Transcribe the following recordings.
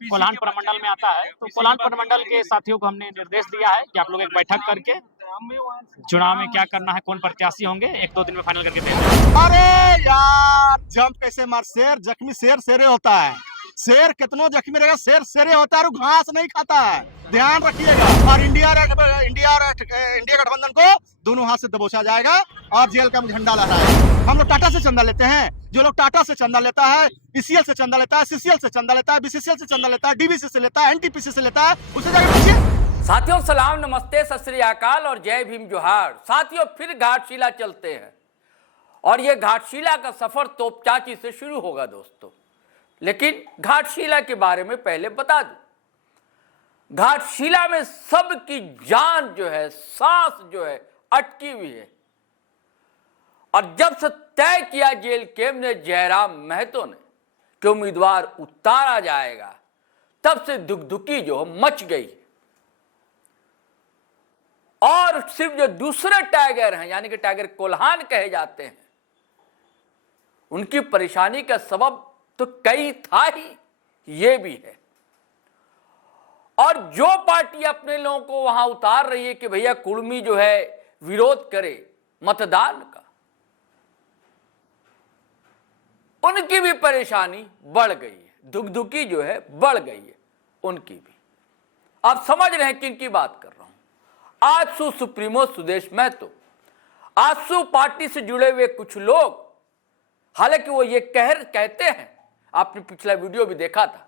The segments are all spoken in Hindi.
कोल्हान प्रमंडल में आता है। तो कोल्हान प्रमंडल के साथियों को हमने निर्देश दिया है कि आप लोग एक बैठक करके चुनाव में क्या करना है, कौन प्रत्याशी होंगे, 1-2 दिन में फाइनल करके भेजें। अरे यार, जंप कैसे मार, शेर जख्मी शेर शेरे होता है। शेर कितनो जख्मी रहेगा, शेर शेरे होता है और घास नहीं खाता है, ध्यान रखिएगा। और इंडिया गठबंधन को दोनों हाथ से दबोचा जाएगा और जेल का झंडा लहराएगा। हम लोग टाटा से चंदा लेते हैं, जो लोग टाटा से चंदा लेता है, ईसीएल से चंदा लेता है, सीसीएल से चंदा लेता है, बीसीसीएल से चंदा लेता है, डीवीसी से लेता है, एनटीपीसी से लेता है, उसे जाकर पूछिए। साथियों सलाम, नमस्ते, सत श्री अकाल और जय भीम जोहार। साथियों फिर घाटशिला चलते हैं और ये घाटशिला का सफर तोपचाची से शुरू होगा दोस्तों। लेकिन घाटशिला के बारे में पहले बता दूं, घाटशिला में सबकी जान जो है, सांस जो है अटकी हुई है। और जब से तय किया जेल कैंप ने जयराम महतो ने कि उम्मीदवार उतारा जाएगा, तब से दुखदुखी जो मच गई। और सिर्फ जो दूसरे टाइगर हैं, यानी कि टाइगर कोल्हान कहे जाते हैं, उनकी परेशानी का सबब तो कई था ही, ये भी है। और जो पार्टी अपने लोगों को वहां उतार रही है कि भैया कुर्मी जो है विरोध करे मतदान का, उनकी भी परेशानी बढ़ गई है, दुखदुखी जो है बढ़ गई है उनकी भी। आप समझ रहे हैं किनकी बात कर रहा हूं। आजसू सुप्रीमो सुदेश महतो, आजसू पार्टी से जुड़े हुए कुछ लोग, हालांकि वो ये कहते हैं, आपने पिछला वीडियो भी देखा था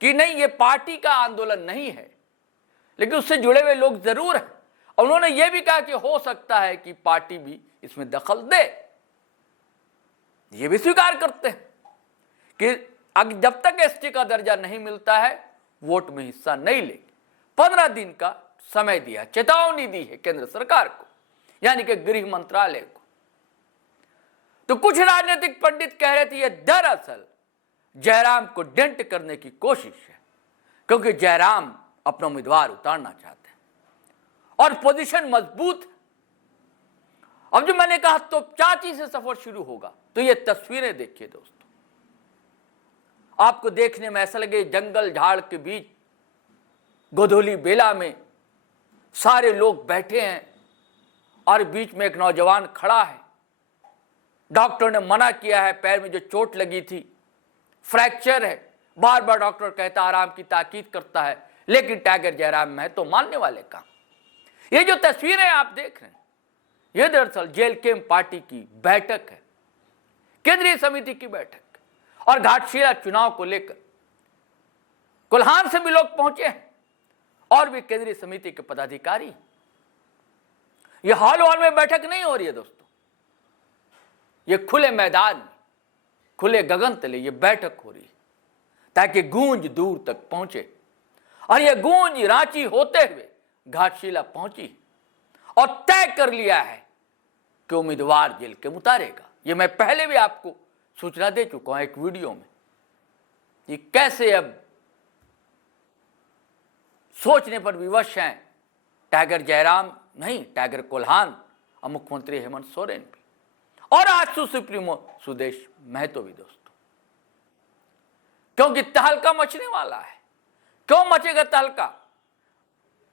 कि नहीं ये पार्टी का आंदोलन नहीं है, लेकिन उससे जुड़े हुए लोग जरूर हैं। और उन्होंने ये भी कहा कि हो सकता है कि पार्टी भी इसमें दखल दे। ये भी स्वीकार करते हैं कि जब तक एसटी का दर्जा नहीं मिलता है वोट में हिस्सा नहीं लेंगे। 15 दिन का समय दिया, चेतावनी दी है केंद्र सरकार को, यानी कि गृह मंत्रालय को। तो कुछ राजनीतिक पंडित कह रहे थे ये दरअसल जयराम को डेंट करने की कोशिश है, क्योंकि जयराम अपना उम्मीदवार उतारना चाहते हैं और पोजीशन मजबूत है। अब जो मैंने कहा तो चाची से सफर शुरू होगा, तो ये तस्वीरें देखिए दोस्तों, आपको देखने में ऐसा लगे जंगल झाड़ के बीच गोधूली बेला में सारे लोग बैठे हैं और बीच में एक नौजवान खड़ा है। डॉक्टर ने मना किया है, पैर में जो चोट लगी थी, फ्रैक्चर है, बार बार डॉक्टर कहता आराम की ताकीद करता है, लेकिन टाइगर जयराम महतो मानने वाले का। ये जो तस्वीरें आप देख रहे हैं, यह दरअसल जेल कैंप पार्टी की बैठक है, केंद्रीय समिति की बैठक। और घाटशिला चुनाव को लेकर कोल्हान से भी लोग पहुंचे हैं और भी केंद्रीय समिति के पदाधिकारी। यह हॉल में बैठक नहीं हो रही है दोस्तों, ये खुले मैदान में, खुले गगन तले ये बैठक हो रही है, ताकि गूंज दूर तक पहुंचे। और यह गूंज रांची होते हुए घाटशिला पहुंची और तय कर लिया है कि उम्मीदवार जेल के उतारेगा। ये मैं पहले भी आपको सूचना दे चुका हूं एक वीडियो में। ये कैसे अब सोचने पर विवश हैं टाइगर जयराम नहीं, टाइगर कोल्हान और मुख्यमंत्री हेमंत सोरेन भी, और आजसू सुप्रीमो सुदेश महतो भी दोस्तों। क्योंकि तहलका मचने वाला है। क्यों मचेगा तहलका?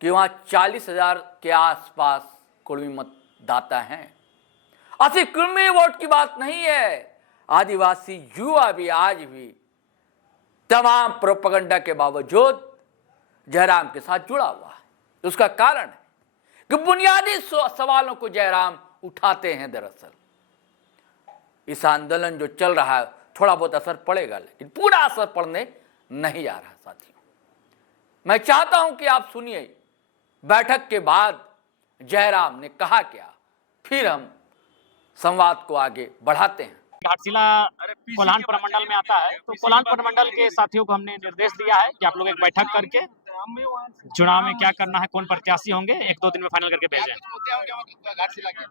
कि वहां 40,000 के आसपास कुर्मी मतदाता हैं। सिर्फ कुर्मी वोट की बात नहीं है, आदिवासी युवा भी आज भी तमाम प्रोपेगेंडा के बावजूद जयराम के साथ जुड़ा हुआ है। उसका कारण है कि बुनियादी सवालों को जयराम उठाते हैं। दरअसल इस आंदोलन जो चल रहा है, थोड़ा बहुत असर पड़ेगा, लेकिन पूरा असर पड़ने नहीं जा रहा साथियों। मैं चाहता हूं कि आप सुनिए बैठक के बाद जयराम ने कहा क्या, फिर हम संवाद को आगे बढ़ाते हैं। घाटशिला कोल्हान प्रमंडल में आता है। तो कोल्हान प्रमंडल के साथियों को हमने निर्देश दिया है कि आप लोग एक बैठक करके चुनाव में क्या करना है, कौन प्रत्याशी होंगे, 1-2 दिन में फाइनल करके भेजें।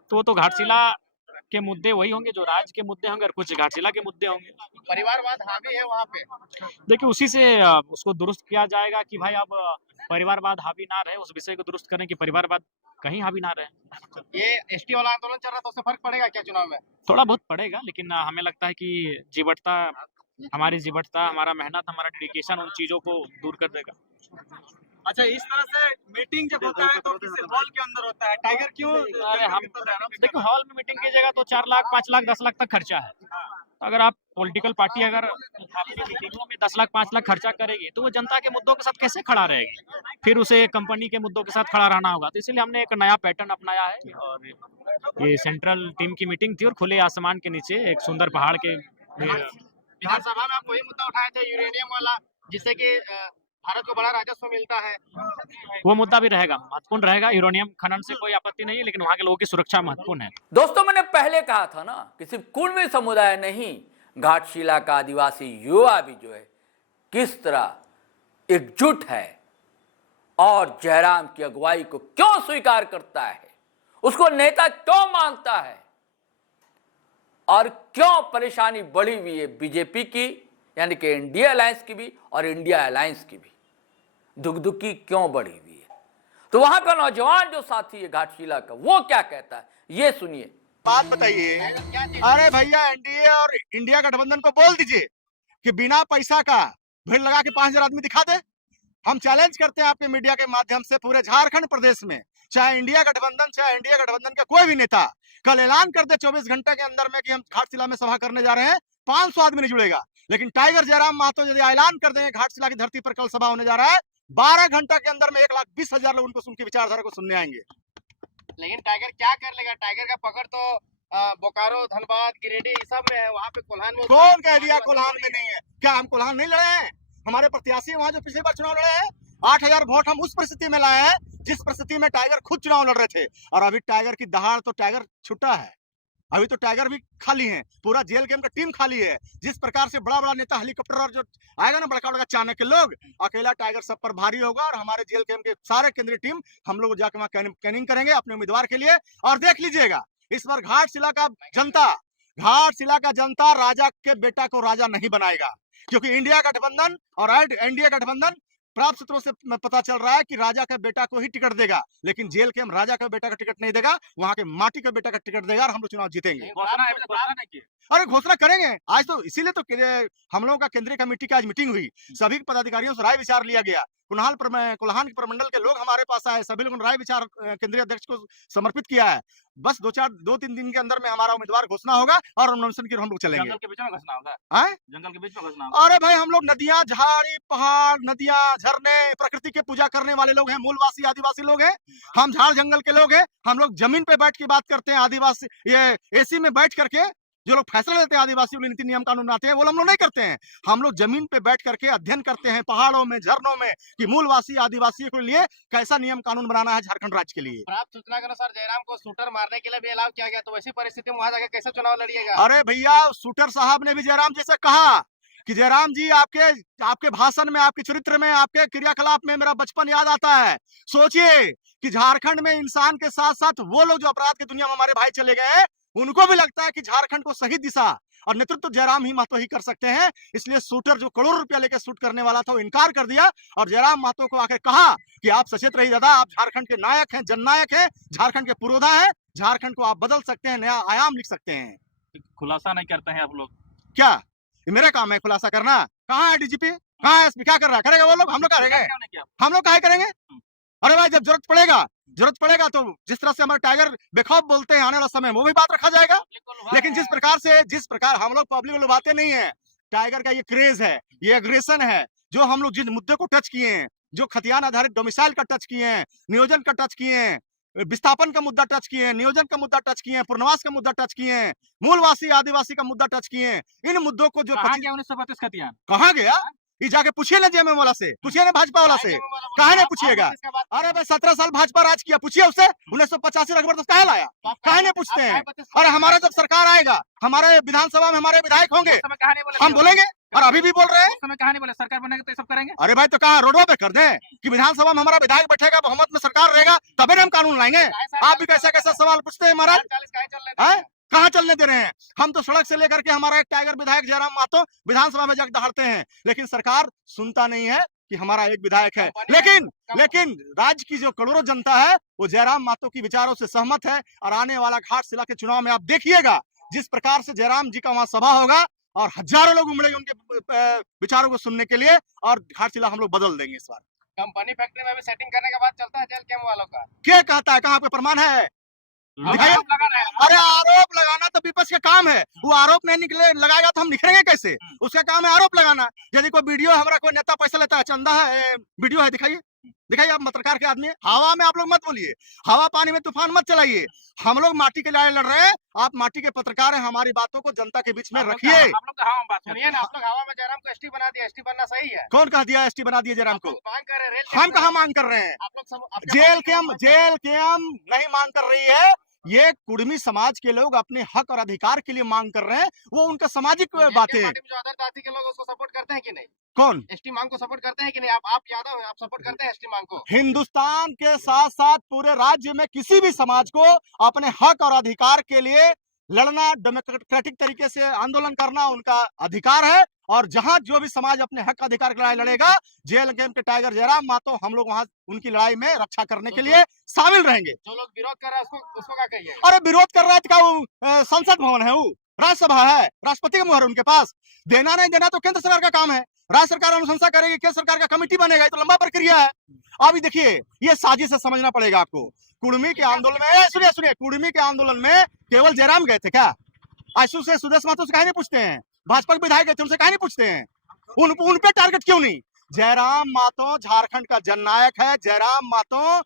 तो घाटशिला के मुद्दे वही होंगे जो राज्य के मुद्दे होंगे और कुछ घाटशिला के मुद्दे होंगे। परिवारवाद हावी है वहाँ पे, देखिए उसी से उसको दुरुस्त किया जाएगा कि भाई अब परिवारवाद हावी ना रहे, उस विषय को दुरुस्त करें कि परिवारवाद कहीं हावी ना रहे। ये एसटी वाला आंदोलन चल रहा था, उससे फर्क पड़ेगा क्या चुनाव में? थोड़ा बहुत पड़ेगा, लेकिन हमें लगता है कि जीवटता हमारी जीवटता, हमारा मेहनत, हमारा डेडिकेशन उन चीजों को दूर कर देगा। अच्छा, इस तरह से मीटिंग जब होता है तो किसी हॉल के अंदर होता है, टाइगर क्यों? अरे हम देखिए, हॉल में मीटिंग कीजिएगा तो 4 लाख, 5 लाख, 10 लाख तक खर्चा है। तो अगर आप पॉलिटिकल पार्टी अगर अपनी मीटिंगों में 10 लाख, 5 लाख खर्चा करेगी तो वो जनता के मुद्दों के साथ कैसे खड़ा रहेगी? फिर उसे कंपनी के मुद्दों के साथ खड़ा रहना होगा। तो इसीलिए हमने एक नया पैटर्न अपनाया है और ये सेंट्रल टीम की मीटिंग थी और खुले आसमान के नीचे एक सुंदर पहाड़ के विधानसभा में आप वही मुद्दा उठाए थे, यूरेनियम वाला, जिससे कि भारत को बड़ा राजस्व मिलता है। वो मुद्दा भी रहेगा, महत्वपूर्ण रहेगा। यूरेनियम खनन से कोई आपत्ति नहीं है, लेकिन वहाँ के लोगों की सुरक्षा महत्वपूर्ण है। दोस्तों, मैंने पहले कहा था ना कि सिर्फ कुर्मी समुदाय नहीं, घाटशिला का आदिवासी युवा भी जो है किस तरह एकजुट है और जयराम की अगुवाई को क्यों स्वीकार करता है, उसको नेता क्यों मानता है और क्यों परेशानी बढ़ी हुई है बीजेपी की, यानी कि इंडिया अलायंस की भी और इंडिया अलायंस की भी दुखदुखी क्यों बढ़ी हुई है। तो वहां का नौजवान जो साथी है घाटशिला का, वो क्या कहता है, ये सुनिए। बात बताइए। अरे भैया, एनडीए और इंडिया गठबंधन को बोल दीजिए कि बिना पैसा का भीड़ लगा के 5000 आदमी दिखा दे। हम चैलेंज करते हैं आपके मीडिया के माध्यम से पूरे झारखंड प्रदेश में, चाहे इंडिया गठबंधन, चाहे इंडिया गठबंधन का कोई भी नेता कल ऐलान कर दे 24 घंटे के अंदर में कि हम घाटशिला में सभा करने जा रहे हैं, 500 आदमी नहीं जुड़ेगा। लेकिन टाइगर जयराम महतो यदि ऐलान कर देंगे घाटशिला की धरती पर कल सभा होने जा रहा है, 12 घंटा के अंदर में 1,20,000 लोग उनकी विचारधारा को सुनने आएंगे। लेकिन टाइगर क्या कर लेगा? टाइगर का पकड़ तो बोकारो, धनबाद, गिरिडीह ये सब में है, वहाँ पे कोल्हान में। कौन कह दिया कोल्हान में नहीं है? क्या हम कोल्हान नहीं लड़े हैं? हमारे प्रत्याशी वहाँ जो पिछली बार चुनाव लड़े हैं, 8,000 वोट हम उस परिस्थिति में लाए हैं जिस परिस्थिति में टाइगर खुद चुनाव लड़ रहे थे। और अभी टाइगर की दहाड़ तो टाइगर छुट्टा है, अभी तो टाइगर भी खाली है, पूरा जेल गेम का टीम खाली है। जिस प्रकार से बड़ा बड़ा नेता हेलीकॉप्टर और जो आएगा ना बड़का बड़का चाणक्य के लोग, अकेला टाइगर सब पर भारी होगा। और हमारे जेल गेम के सारे केंद्रीय टीम हम लोग जाके वहाँ कैनिंग करेंगे अपने उम्मीदवार के लिए। और देख लीजिएगा, इस बार घाटशिला का जनता राजा के बेटा को राजा नहीं बनाएगा, क्योंकि इंडिया गठबंधन और एनडीए गठबंधन प्राप्त सूत्रों से पता चल रहा है कि राजा का बेटा को ही टिकट देगा, लेकिन जेल के हम राजा का बेटा का टिकट नहीं देगा, वहां के माटी का बेटा का टिकट देगा और हम लोग चुनाव जीतेंगे। अरे घोषणा करेंगे आज तो, इसीलिए तो हम लोगों का केंद्रीय कमेटी की आज मीटिंग हुई, सभी पदाधिकारियों से राय विचार लिया गया। कोल्हान के प्रमंडल के लोग हमारे पास आए, सभी लोगों ने राय विचार केंद्रीय अध्यक्ष को समर्पित किया है। बस 2-3 दिन के अंदर में हमारा उम्मीदवार घोषणा होगा और नॉमिनेशन की हम लोग चलेंगे। जंगल के बीच में घोषणा होगा? जंगल के बीच में घोषणा? अरे भाई, हम लोग नदियां, झाड़ी, पहाड़, नदियां, झरने, प्रकृति की पूजा करने वाले लोग हैं, मूलवासी आदिवासी लोग हैं। हम झाड़ जंगल के लोग हैं। हम लोग जमीन पे बैठ के बात करते हैं। आदिवासी ये एसी में बैठ करके जो लोग फैसला लेते हैं, आदिवासी नीति नियम कानून बनाते हैं, वो हम लोग नहीं करते हैं। हम लोग जमीन पे बैठ करके अध्ययन करते हैं पहाड़ों में, झरनों में, कि मूलवासी आदिवासियों के लिए कैसा नियम कानून बनाना है झारखंड राज्य के लिए। प्राप्त सूचना के अनुसार जयराम को शूटर मारने के लिए भी अलाउ किया गया, तो वैसी परिस्थिति में वहां जाकर कैसे चुनाव लड़िएगा? अरे भैया, शूटर साहब ने भी जयराम जी से कहा कि जयराम जी, आपके भाषण में, आपके चरित्र में, आपके क्रियाकलाप में मेरा बचपन याद आता है। सोचिए कि झारखंड में इंसान के साथ साथ वो लोग जो अपराध की दुनिया में हमारे भाई चले गए हैं, उनको भी लगता है कि झारखंड को सही दिशा और नेतृत्व जयराम ही महतो ही कर सकते हैं। इसलिए शूटर जो करोड़ रुपया लेकर शूट करने वाला था, वो इनकार कर दिया और जयराम महतो को आकर कहा कि आप सचेत रहिए दादा, आप झारखंड के नायक हैं, जननायक हैं, झारखंड के पुरोधा हैं, झारखंड को आप बदल सकते हैं, नया आयाम लिख सकते हैं। खुलासा नहीं करते हैं आप लोग? क्या ये मेरा काम है खुलासा करना? कहाँ है डीजीपी, कहाँ है एसपी, क्या कर रहा है? करेगा वो लोग, हम लोग करेंगे? हम लोग काहे करेंगे? अरे भाई, जब जरूरत पड़ेगा तो जिस तरह से हमारे टाइगर बेखौफ बोलते हैं, आने वाला समय वो भी बात रखा जाएगा। लेकिन जिस प्रकार हम लोग पब्लिक को बातें नहीं है, टाइगर का ये क्रेज है, ये एग्रेशन है, जो हम लोग जिस मुद्दे को टच किए हैं, जो खतियान आधारित डोमिसाइल का टच किए हैं, नियोजन का टच किए हैं, विस्थापन का मुद्दा टच किए हैं, नियोजन का मुद्दा टच किए हैं, पुनर्वास का मुद्दा टच किए हैं, मूलवासी आदिवासी का मुद्दा टच किए हैं, इन मुद्दों को जो 1932 खतियान कहाँ गया, ये जाके पूछिए ना जेएमएम वाला से, पूछिए ना भाजपा वाला से, कहा नहीं पूछिएगा? अरे भाई, 17 साल भाजपा राज किया, पूछिए उससे 1985 जबरदस्त कहा लाया, कहा नहीं पूछते हैं? अरे हमारा जब सरकार आएगा, हमारे विधानसभा में हमारे विधायक होंगे, हम बोलेंगे, और अभी भी बोल रहे हैं। कहा नहीं बोले सरकार बनेगा तो सब करेंगे? अरे भाई, तो कहा रोडवा पे कर दें कि विधानसभा में हमारा विधायक बैठेगा, बहुमत में सरकार रहेगा, तभी हम कानून लाएंगे। आप भी कैसा सवाल पूछते हैं महाराज? कहाँ चलने दे रहे हैं? हम तो सड़क से लेकर के हमारा एक टाइगर विधायक जयराम महतो विधानसभा में जाकर दहाड़ते हैं, लेकिन सरकार सुनता नहीं है कि हमारा एक विधायक है। लेकिन राज्य की जो करोड़ों जनता है, वो जयराम महतो की विचारों से सहमत है। और आने वाला घाटशिला के चुनाव में आप देखिएगा, जिस प्रकार से जयराम जी का वहां सभा होगा, और हजारों लोग उमड़ेंगे उनके विचारों को सुनने के लिए, और घाटशिला हम लोग बदल देंगे इस बार। कंपनी फैक्ट्री में भी सेटिंग करने के बाद चलता है जेल कैम्प वालों का। क्या कहता है, कहाँ पे प्रमाण है? दिखाइए। आरोप लगा रहे हैं। अरे आरोप लगाना तो विपक्ष का काम है, वो आरोप नहीं निकले लगाएगा तो हम निखरेंगे कैसे? उसका काम है आरोप लगाना। यदि कोई वीडियो, हमारा कोई नेता पैसा लेता है, चंदा है, वीडियो है, दिखाइए दिखाइए। आप पत्रकार के आदमी, हवा में आप लोग मत बोलिए, हवा पानी में तूफान मत चलाइए। हम लोग माटी के लड़ाई लड़ रहे हैं, आप माटी के पत्रकार हैं, हमारी बातों को जनता के बीच में रखिए। आप लोग का हवा में बात सुनिए ना, आप लोग हवा में जयराम को एसटी बना दिया, एसटी बनना सही है? कौन कह दिया एसटी बना दिया जयराम को? मांग कर रहे हैं, रेल हम कहाँ मांग कर रहे हैं? आप लोग जेल कैम्प नहीं मांग कर रही है, ये कुर्मी समाज के लोग अपने हक और अधिकार के लिए मांग कर रहे हैं, वो उनका सामाजिक बातें हैं। जो अदर जाति के लोग उसको सपोर्ट करते हैं कि नहीं? कौन? एसटी मांग को सपोर्ट करते हैं कि नहीं? आप यादव हैं, आप सपोर्ट करते हैं एसटी मांग को? हिंदुस्तान के साथ साथ पूरे राज्य में किसी भी समाज को अपने हक और अधिकार के लिए लड़ना, डेमोक्रेटिक तरीके से आंदोलन करना उनका अधिकार है, और जहां जो भी समाज अपने हक अधिकार की लड़ाई लड़ेगा, जेल कैम्प के टाइगर जयराम मातो, हम लोग वहां उनकी लड़ाई में रक्षा करने के लिए शामिल रहेंगे। जो लोग विरोध कर रहे हैं उसको क्या कहिए? अरे विरोध कर रहा है तो क्या वो संसद भवन है, वो राज्यसभा है, राष्ट्रपति का मुहर उनके पास। देना नहीं देना तो केंद्र सरकार का काम है, राज्य सरकार अनुशंसा करेगी, केंद्र सरकार का कमेटी बनेगा, ये तो लंबा प्रक्रिया है। अभी देखिए, ये साजिश से समझना पड़ेगा आपको। कुर्मी के आंदोलन में, सुनिए, कुर्मी के आंदोलन में केवल जयराम गए थे क्या? आशु से, सुदेश महतो से काहे नहीं पूछते हैं? भाजपा के विधायक गए थे, उनसे काहे नहीं पूछते हैं? उन पे टारगेट क्यों नहीं? जयराम मातो झारखंड का जननायक है, जयराम मातो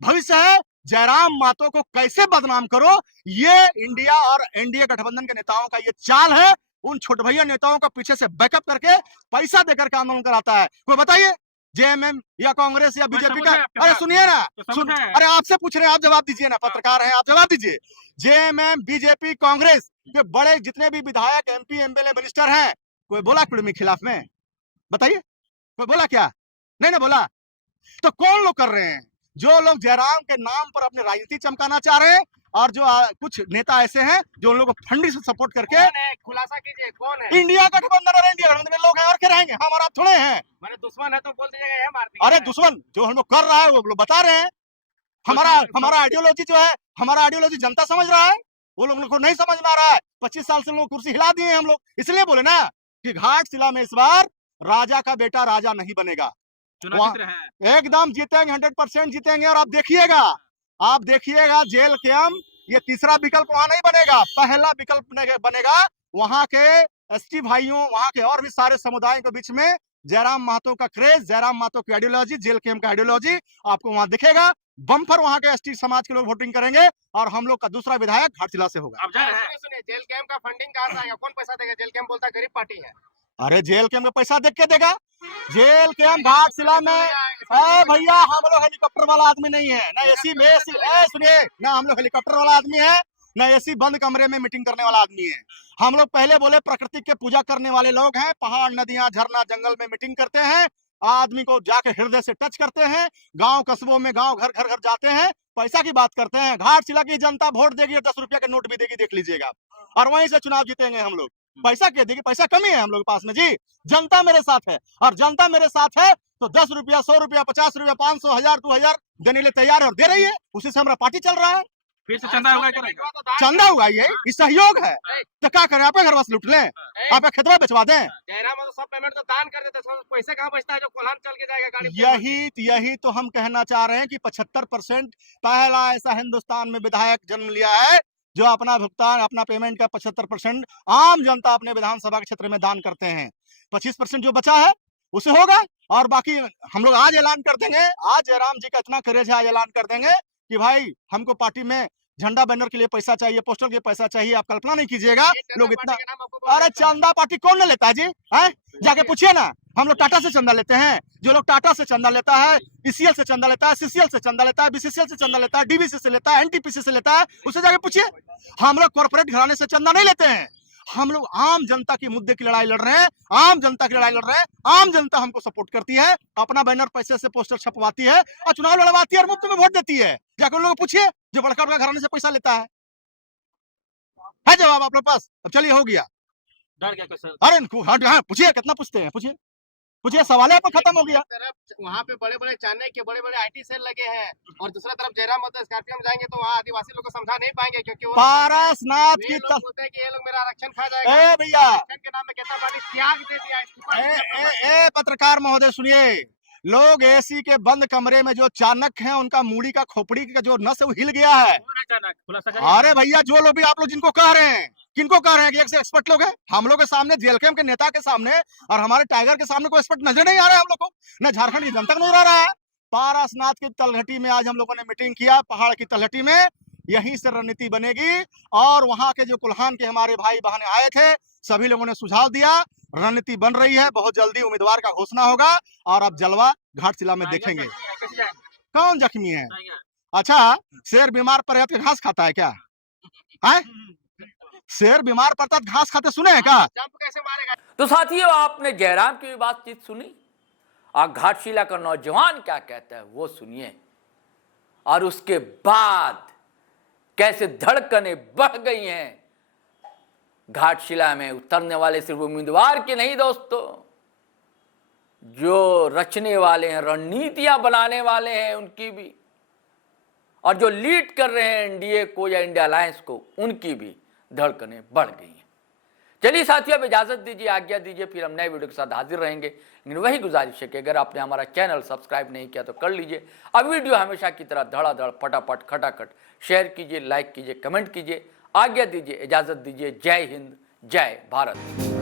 भविष्य है। जयराम मातो को कैसे बदनाम करो, ये इंडिया और एनडीए गठबंधन के नेताओं का ये चाल है। उन छोटे भैया नेताओं का पीछे से बैकअप करके पैसा देकर के आंदोलन कराता है। कोई बताइए, जेएमएम या कांग्रेस या बीजेपी का? अरे सुनिए ना, अरे आपसे पूछ रहे हैं, आप जवाब दीजिए ना, पत्रकार हैं, आप जवाब दीजिए। जेएमएम, बीजेपी, कांग्रेस के बड़े जितने भी विधायक, एमपी, एमएलए, मिनिस्टर हैं, कोई बोला कुर्मी खिलाफ में? बताइए, कोई बोला क्या? नहीं ना बोला। तो कौन लोग कर रहे हैं? जो लोग जयराम के नाम पर अपनी राजनीति चमकाना चाह रहे हैं, और जो कुछ नेता ऐसे हैं जो उन लोगों को फंडिंग से सपोर्ट करके, खुलासा कीजिए कौन है? इंडिया गठबंधन और एनडीए गठबंधन के लोग हैं, और क्या रहेंगे? हम और आप थोड़े हैं। मैंने दुश्मन है तो बोल दीजिएगा, ये मार दीजिए। अरे दुश्मन जो हम लोग कर रहा है वो लोग बता रहे हैं। हमारा आइडियोलॉजी जो है, हमारा आइडियोलॉजी जनता समझ रहा है, वो लोग को नहीं समझ में आ रहा है। 25 साल से लोग कुर्सी हिला दिए हैं हम लोग, इसलिए बोले ना कि घाटशिला में इस बार राजा का बेटा राजा नहीं बनेगा। एकदम जीतेंगे, 100% जीतेंगे। और आप देखिएगा जेल कैम्प, ये तीसरा विकल्प वहां नहीं बनेगा, पहला विकल्प बनेगा। वहां के एसटी भाइयों, वहां के और भी सारे समुदायों के बीच में जयराम महतो का क्रेज, जयराम महतो की आइडियोलॉजी, जेल कैम्प का आइडियोलॉजी आपको वहां दिखेगा। बम्पर वहां के एसटी समाज के लोग वोटिंग करेंगे, और हम लोग का दूसरा विधायक घाटशिला से होगा। सुनिए, जेल कैम्प का फंडिंग कहाँ से आएगा? कौन पैसा देगा? जेल कैम्प बोलता है गरीब पार्टी है। अरे जेल कैम्प में पैसा देख के देगा? जेल कैम्प घाटशिला में भैया, हम लोग हेलीकॉप्टर वाला आदमी नहीं है, ना एसी में, सुनिए ना, हम लोग हेलीकॉप्टर वाला आदमी है, ना एसी बंद कमरे में मीटिंग करने वाला आदमी है। हम लोग पहले बोले प्रकृति के पूजा करने वाले लोग हैं, पहाड़, नदियां, झरना, जंगल में मीटिंग करते हैं, आदमी को जाके हृदय से टच करते हैं, गांव कस्बों में, गांव घर घर जाते हैं, पैसा की बात करते हैं। घाटशिला की जनता वोट देगी और 10 रुपया के नोट भी देगी, देख लीजिएगा, और वहीं से चुनाव जीतेंगे हम लोग। पैसा क्या देगी? पैसा कमी है हम लोग के पास में जी। जनता मेरे साथ है, और जनता मेरे साथ है तो 10 रुपया, 100 रुपया, 50 रुपया, 500, 1000, 2000 देने के लिए तैयार है, और दे रही है। उसी से हमारा पार्टी चल रहा है। फिर से चंदा होगा, चंदा होगा, ये सहयोग है। तो क्या करें? आप घर बस लूट लें, आप खेतवा बेचवा दें? जयराम तो सब पेमेंट तो दान कर देते, पैसे कहाँ बचता है जो कोल्हान चल के जाएगा गाड़ी? यही तो हम कहना चाह रहे हैं कि 75% पहला ऐसा हिंदुस्तान में विधायक जन्म लिया है जो अपना भुगतान, अपना पेमेंट का 75% आम जनता अपने विधानसभा के क्षेत्र में दान करते हैं। 25% जो बचा है उसे होगा, और बाकी हम लोग आज ऐलान कर देंगे। आज जयराम जी का इतना करेज है, आज ऐलान कर देंगे कि भाई हमको पार्टी में झंडा बैनर के लिए पैसा चाहिए, पोस्टर के लिए पैसा चाहिए। आप कल्पना नहीं कीजिएगा लोग इतना। अरे चंदा पार्टी कौन नहीं लेता है जी? है जाके पूछिए ना। हम लोग टाटा से चंदा लेते हैं, जो लोग टाटा से चंदा लेता है, ईसीएल से चंदा लेता है, सीसीएल से चंदा लेता है, बीसीसीएल से चंदा लेता है, डीवीसी से लेता है, एनटीपीसी से लेता है, उससे जाके पूछिए। हम लोग कॉर्पोरेट घराने से चंदा नहीं लेते हैं, हम लोग आम जनता के मुद्दे की लड़ाई लड़ रहे हैं, आम जनता की लड़ाई लड़ रहे हैं। आम जनता हमको सपोर्ट करती है, अपना बैनर पैसे से पोस्टर छपवाती है, और चुनाव लड़वाती है, और मुफ्त में वोट देती है। जाकर लोग पूछिए जो बड़का बड़का घराने से पैसा लेता है जवाब आप लोग पास? अब चलिए, हो गया। डर गया कैसे? अरे हाँ, पूछिए, कितना पूछते हैं, पूछिए। कुछ ये सवाल है आपको खत्म हो गया। तरफ वहाँ पे बड़े बड़े चाइना के बड़े बड़े IT सेल लगे हैं और दूसरा तरफ जयराम मतलब स्कॉर्पियो में जाएंगे तो वहाँ आदिवासी लोग को समझा नहीं पाएंगे क्योंकि वो पारसनाथ की ये लोग बोलते हैं कि ये लोग मेरा आरक्षण खा जाएगा। ए भैया, आरक्षण के नाम में कितना पार्टी त्याग दे दिया, इस्तीफा दे दिया। पत्रकार महोदय सुनिए, लोग एसी के बंद कमरे में जो चाणक्य हैं उनका मूड़ी का खोपड़ी का जो नस है वो हिल गया है। अरे भैया, जो लोग भी आप लोग जिनको कह रहे हैं, किनको कह रहे हैं कि एक से एक्सपर्ट लोग हैं, हम लोग के सामने जेएलकेएम के नेता के सामने और हमारे टाइगर के सामने कोई एक्सपर्ट नजर नहीं आ रहा है हम लोग को, न झारखंड की जनता को नजर आ रहा है। पारसनाथ की तलहटी में आज हम लोगों ने मीटिंग किया, पहाड़ की तलहटी में, यहीं से रणनीति बनेगी। और वहां के जो कुल्हान के हमारे भाई बहन आए थे, सभी लोगों ने सुझाव दिया, रणनीति बन रही है, बहुत जल्दी उम्मीदवार का घोषणा होगा और अब जलवा घाटशिला में देखेंगे। कौन जख्मी है? अच्छा, शेर बीमार पड़ता है घास खाता है क्या? है शेर बीमार पड़ता है घास खाते सुने हैं क्या? जंप कैसे मारेगा? तो साथियों, आपने जयराम की भी बातचीत सुनी और घाटशिला का नौजवान क्या कहता है वो सुनिए, और उसके बाद कैसे धड़कनें बढ़ गई हैं। घाटशिला में उतरने वाले सिर्फ उम्मीदवार के नहीं दोस्तों, जो रचने वाले हैं, रणनीतियां बनाने वाले हैं उनकी भी, और जो लीड कर रहे हैं एनडीए को या इंडिया अलायंस को, उनकी भी धड़कनें बढ़ गई हैं। चलिए साथियों, अब इजाजत दीजिए, आज्ञा दीजिए, फिर हम नए वीडियो के साथ हाजिर रहेंगे। लेकिन वही गुजारिश है कि अगर आपने हमारा चैनल सब्सक्राइब नहीं किया तो कर लीजिए। अब वीडियो हमेशा की तरह धड़ाधड़ फटाफट खटाखट शेयर कीजिए, लाइक कीजिए, कमेंट कीजिए। आज्ञा दीजिए, इजाजत दीजिए। जय हिंद, जय भारत।